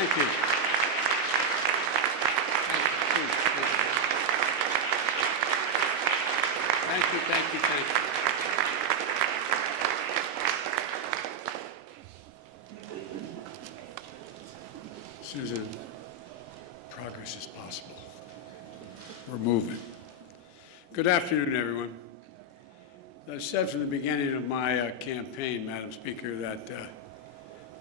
Thank you. Thank you, thank you, thank you. Susan, progress is possible. We're moving. Good afternoon, everyone. I said from the beginning of my campaign, Madam Speaker, that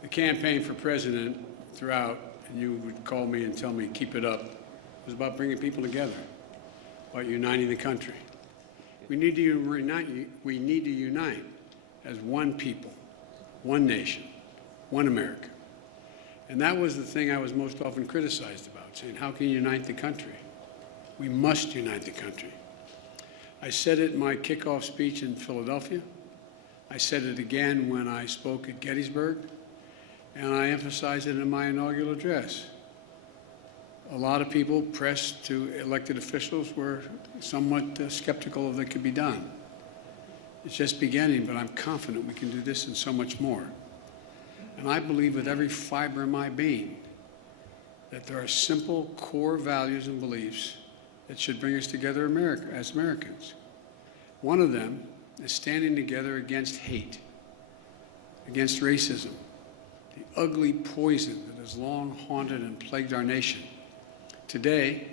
the campaign for president throughout, and you would call me and tell me, keep it up, was about bringing people together, about uniting the country. We need to unite as one people, one nation, one America. And that was the thing I was most often criticized about, saying, how can you unite the country? We must unite the country. I said it in my kickoff speech in Philadelphia. I said it again when I spoke at Gettysburg, and I emphasized it in my inaugural address. A lot of people, press to elected officials, were somewhat skeptical of what could be done. It's just beginning, but I'm confident we can do this and so much more. And I believe with every fiber in my being that there are simple core values and beliefs that should bring us together as Americans. One of them is standing together against hate, against racism, the ugly poison that has long haunted and plagued our nation. Today,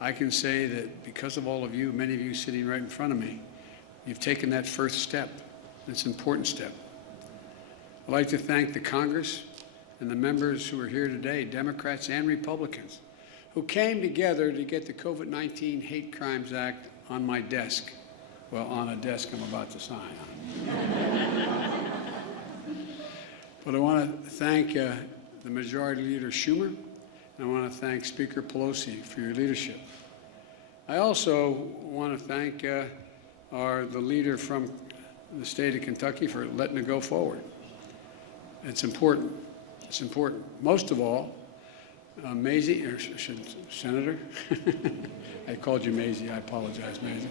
I can say that because of all of you, many of you sitting right in front of me, you've taken that first step. It's an important step. I'd like to thank the Congress and the members who are here today, Democrats and Republicans, who came together to get the COVID-19 Hate Crimes Act on my desk. Well, on a desk I'm about to sign on. But I want to thank the Majority Leader Schumer, and I want to thank Speaker Pelosi for your leadership. I also want to thank the leader from the state of Kentucky for letting it go forward. It's important. It's important. Most of all, Maisie, or Senator, I called you Maisie. I apologize, Maisie.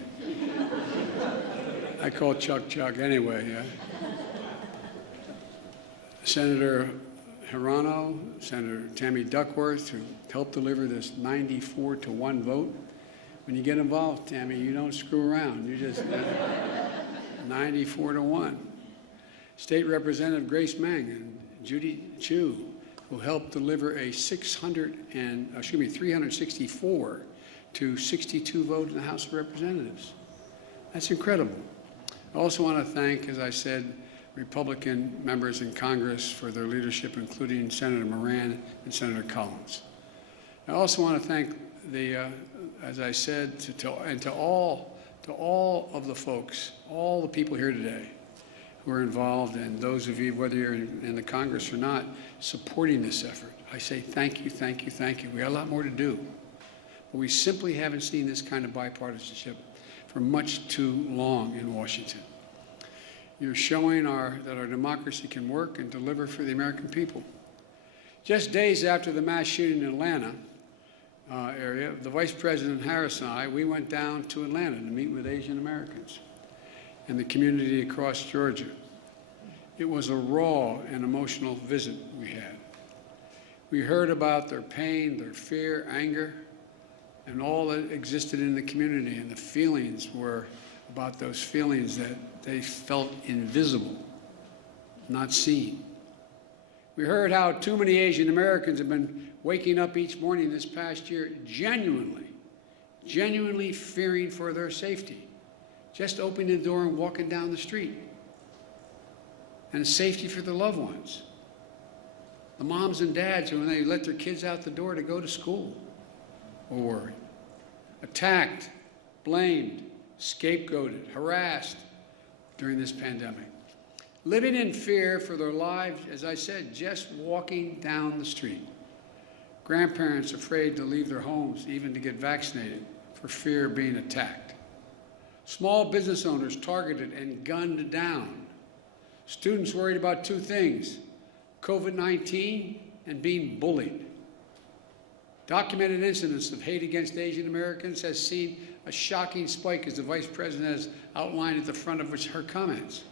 I called Chuck anyway. Yeah. Senator Hirano, Senator Tammy Duckworth, who helped deliver this 94-1 vote. When you get involved, Tammy, you don't screw around. You just 94-1. State Representative Grace Meng and Judy Chu, who helped deliver a 364 to 62 vote in the House of Representatives. That's incredible. I also want to thank, as I said, Republican members in Congress for their leadership, including Senator Moran and Senator Collins. I also want to thank as I said, to all of the folks, all the people here today who are involved, and those of you, whether you're in the Congress or not, supporting this effort. I say thank you, thank you, thank you. We got a lot more to do. But we simply haven't seen this kind of bipartisanship for much too long in Washington. You're showing that our democracy can work and deliver for the American people. Just days after the mass shooting in Atlanta area, the Vice President Harris and I, we went down to Atlanta to meet with Asian Americans and the community across Georgia. It was a raw and emotional visit we had. We heard about their pain, their fear, anger, and all that existed in the community, and the feelings were about those feelings that they felt invisible, not seen. We heard how too many Asian Americans have been waking up each morning this past year genuinely fearing for their safety, just opening the door and walking down the street, and safety for their loved ones. The moms and dads who, when they let their kids out the door to go to school, were worried. Attacked, blamed, scapegoated, harassed during this pandemic. Living in fear for their lives, as I said, just walking down the street. Grandparents afraid to leave their homes, even to get vaccinated, for fear of being attacked. Small business owners targeted and gunned down. Students worried about two things: COVID-19 and being bullied. Documented incidents of hate against Asian Americans has seen a shocking spike, as the Vice President has outlined at the front of her comments,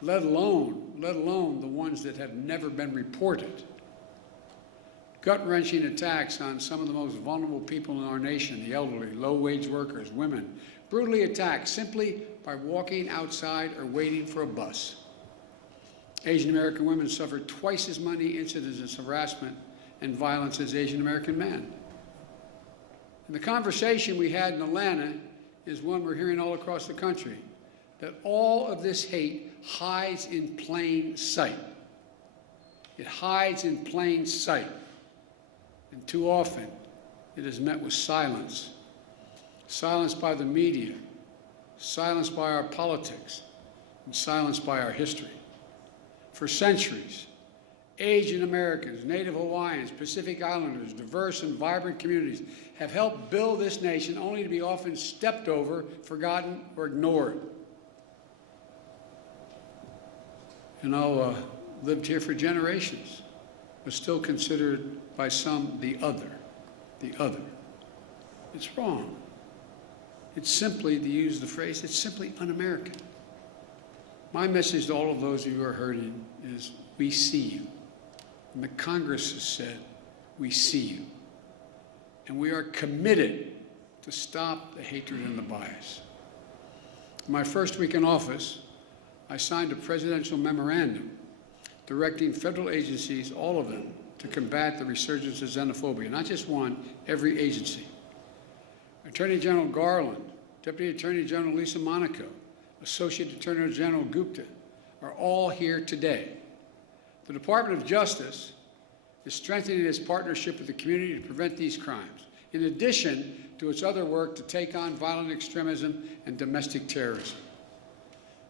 let alone the ones that have never been reported. gut-wrenching attacks on some of the most vulnerable people in our nation, the elderly, low-wage workers, women, brutally attacked simply by walking outside or waiting for a bus. Asian American women suffer twice as many incidents of harassment and violence as Asian American men. And the conversation we had in Atlanta is one we're hearing all across the country, that all of this hate hides in plain sight. It hides in plain sight. And too often, it is met with silence. Silence by the media, silence by our politics, and silence by our history. For centuries, Asian Americans, Native Hawaiians, Pacific Islanders, diverse and vibrant communities have helped build this nation only to be often stepped over, forgotten, or ignored. Lived here for generations, but still considered by some the other. The other. It's wrong. It's simply, to use the phrase, it's simply un-American. My message to all of those of you who are hurting is, we see you. And the Congress has said, we see you. And we are committed to stop the hatred and the bias. In my first week in office, I signed a presidential memorandum directing federal agencies, all of them, to combat the resurgence of xenophobia. Not just one, every agency. Attorney General Garland, Deputy Attorney General Lisa Monaco, Associate Attorney General Gupta are all here today. The Department of Justice is strengthening its partnership with the community to prevent these crimes, in addition to its other work to take on violent extremism and domestic terrorism.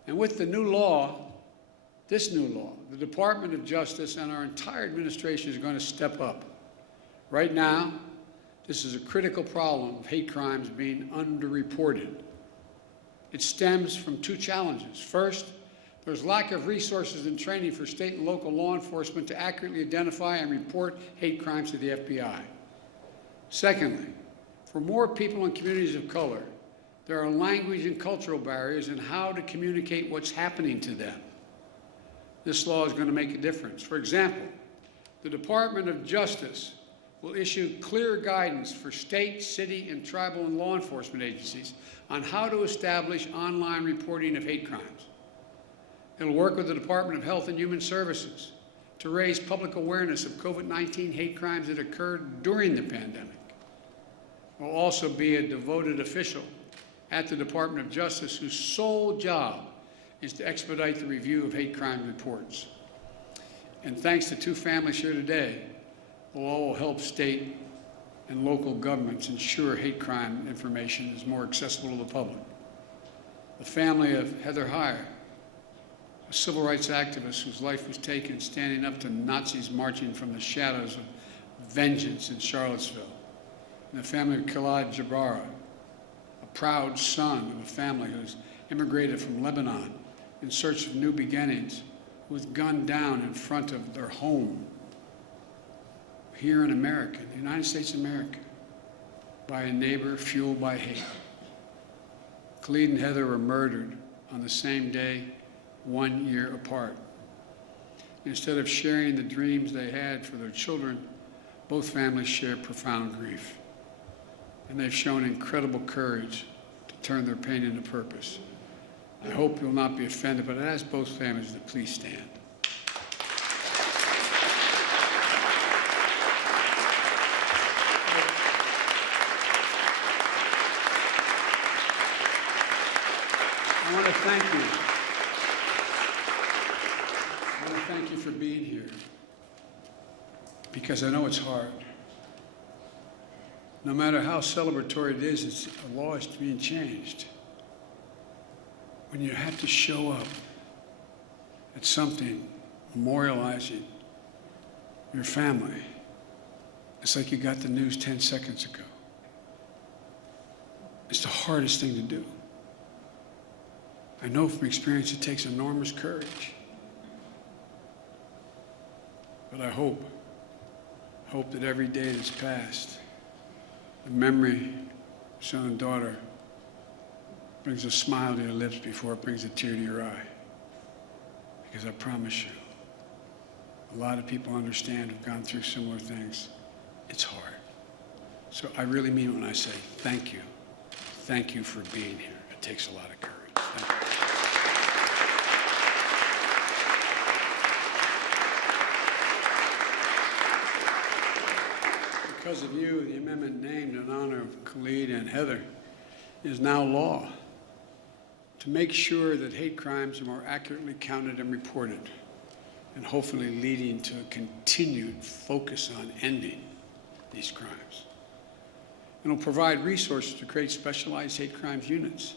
And with the new law, this new law, the Department of Justice and our entire administration is going to step up. Right now, this is a critical problem of hate crimes being underreported. It stems from two challenges. First, there's lack of resources and training for state and local law enforcement to accurately identify and report hate crimes to the FBI. Secondly, for more people in communities of color, there are language and cultural barriers in how to communicate what's happening to them. This law is going to make a difference. For example, the Department of Justice will issue clear guidance for state, city, and tribal and law enforcement agencies on how to establish online reporting of hate crimes. It'll work with the Department of Health and Human Services to raise public awareness of COVID-19 hate crimes that occurred during the pandemic. It will also be a devoted official at the Department of Justice whose sole job is to expedite the review of hate crime reports. And thanks to two families here today, will all help state and local governments ensure hate crime information is more accessible to the public. The family of Heather Heyer, a civil rights activist whose life was taken standing up to Nazis marching from the shadows of vengeance in Charlottesville. And the family of Khalid Jabara, a proud son of a family who's immigrated from Lebanon in search of new beginnings, who was gunned down in front of their home here in America, the United States of America, by a neighbor fueled by hate. Khalid and Heather were murdered on the same day, 1 year apart. Instead of sharing the dreams they had for their children, both families share profound grief. And they've shown incredible courage to turn their pain into purpose. I hope you'll not be offended, but I ask both families to please stand. I want to thank you. I want to thank you for being here, because I know it's hard. No matter how celebratory it is, a law is being changed. When you have to show up at something memorializing your family, it's like you got the news 10 seconds ago. It's the hardest thing to do. I know from experience it takes enormous courage. But I hope that every day that's passed, the memory, son and daughter, brings a smile to your lips before it brings a tear to your eye. Because I promise you, a lot of people understand who've gone through similar things. it's hard. So I really mean it when I say thank you. Thank you for being here. It takes a lot of courage. Thank you. Because of you, the amendment named in honor of Khalid and Heather is now law to make sure that hate crimes are more accurately counted and reported, and hopefully leading to a continued focus on ending these crimes. And will provide resources to create specialized hate crimes units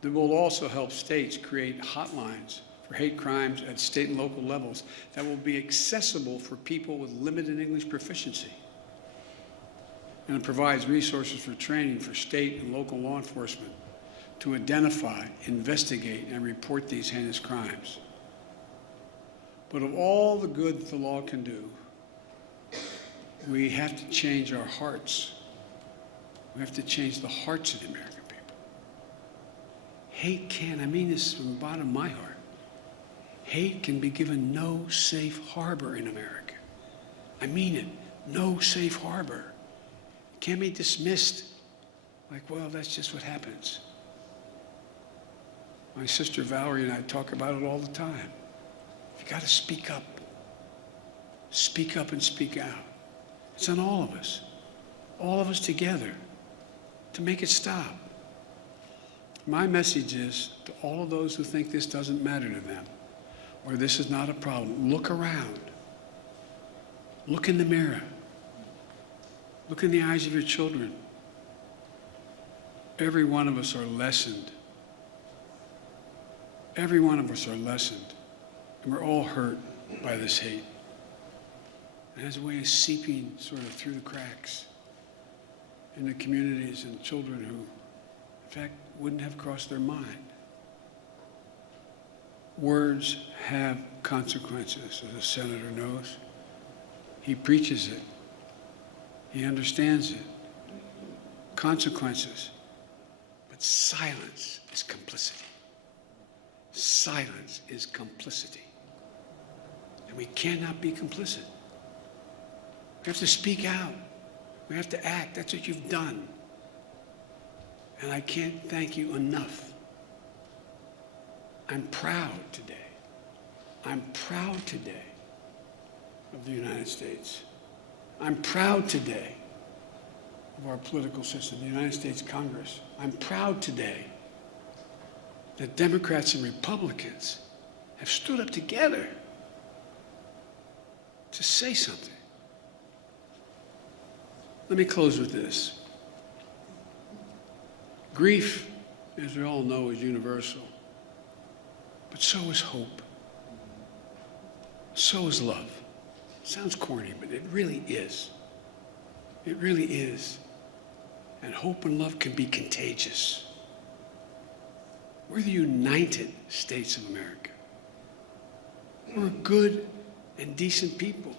that will also help states create hotlines for hate crimes at state and local levels that will be accessible for people with limited English proficiency. And it provides resources for training for state and local law enforcement to identify, investigate, and report these heinous crimes. But of all the good that the law can do, we have to change our hearts. We have to change the hearts of the American people. Hate can, I mean this from the bottom of my heart, hate can be given no safe harbor in America. I mean it, no safe harbor. It can't be dismissed like, well, that's just what happens. My sister Valerie and I talk about it all the time. You got to speak up. Speak up and speak out. It's on all of us together, to make it stop. My message is to all of those who think this doesn't matter to them, or this is not a problem, look around. Look in the mirror. Look in the eyes of your children. Every one of us are lessened. Every one of us are lessened. And we're all hurt by this hate. It has a way of seeping sort of through the cracks into communities and children who, in fact, wouldn't have crossed their mind. Words have consequences, as the senator knows. He preaches it. He understands it. Consequences. But silence is complicity. Silence is complicity. And we cannot be complicit. We have to speak out. We have to act. That's what you've done. And I can't thank you enough. I'm proud today. I'm proud today of the United States. I'm proud today of our political system, the United States Congress. I'm proud today that Democrats and Republicans have stood up together to say something. Let me close with this. Grief, as we all know, is universal, but so is hope. So is love. Sounds corny, but it really is. It really is. And hope and love can be contagious. We're the United States of America. We're good and decent people.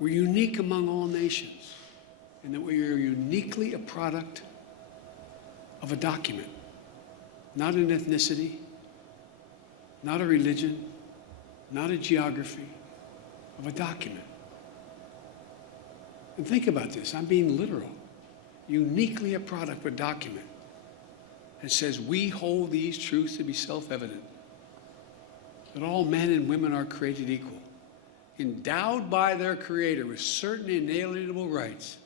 We're unique among all nations in that we are uniquely a product of a document, not an ethnicity, not a religion, not a geography, of a document. And think about this, I'm being literal. Uniquely a product of a document that says we hold these truths to be self-evident, that all men and women are created equal, endowed by their Creator with certain inalienable rights,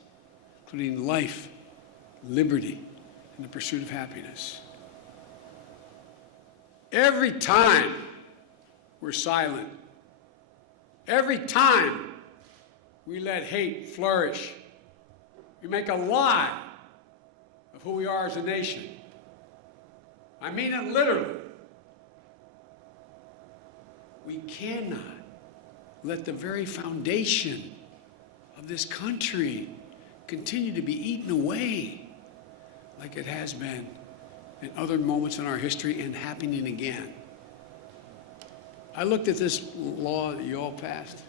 including life, liberty, and the pursuit of happiness. Every time we're silent, every time we let hate flourish, we make a lie of who we are as a nation. I mean it literally. We cannot let the very foundation of this country continue to be eaten away like it has been in other moments in our history and happening again. I looked at this law that you all passed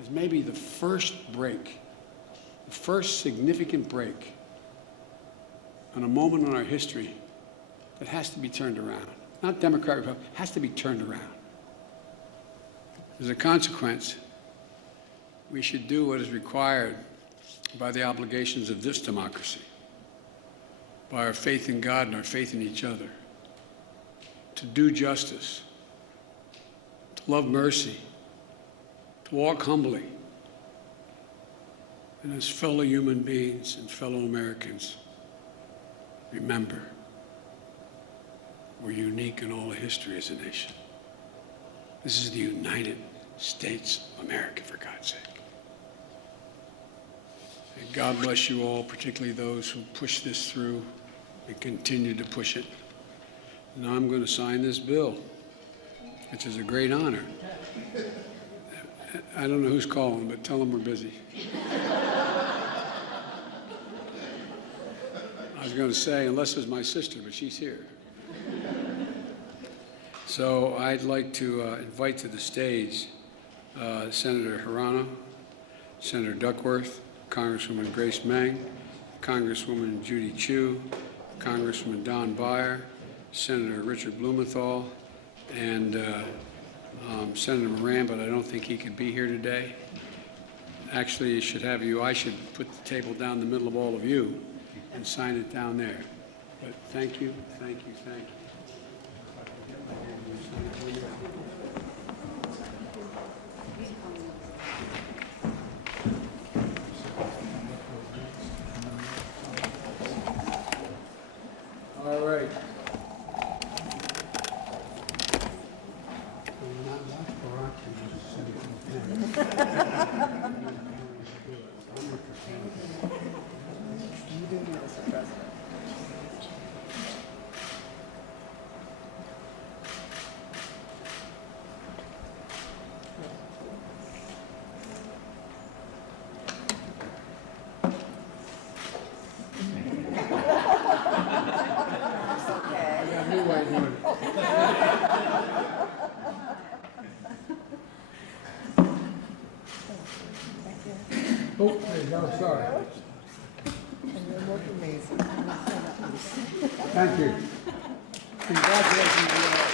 as maybe the first break, the first significant break on a moment in our history that has to be turned around. Not Democrat, Republican, has to be turned around. As a consequence, we should do what is required by the obligations of this democracy, by our faith in God and our faith in each other, to do justice, to love mercy, to walk humbly, and as fellow human beings and fellow Americans, remember, we're unique in all of history as a nation. This is the United States of America, for God's sake. And God bless you all, particularly those who push this through and continue to push it. Now I'm going to sign this bill, which is a great honor. I don't know who's calling, but tell them we're busy. I was going to say, unless it's my sister, but she's here. So I'd like to invite to the stage Senator Hirano, Senator Duckworth, Congresswoman Grace Meng, Congresswoman Judy Chu, Congressman Don Beyer, Senator Richard Blumenthal, and Senator Moran, but I don't think he could be here today. Actually, I should put the table down the middle of all of you and sign it down there. But thank you, thank you, thank you. All right. Oh, there you go, sorry. Thank you. Congratulations to you all.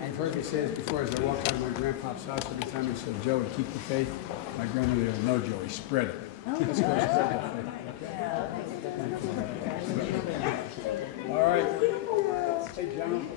I've heard me say this before as I walk out of my grandpa's house. Every time he said, Joey, keep the faith, my grandmother goes, no, Joey, spread it. Let's go spread that faith. All right. Hey, gentlemen.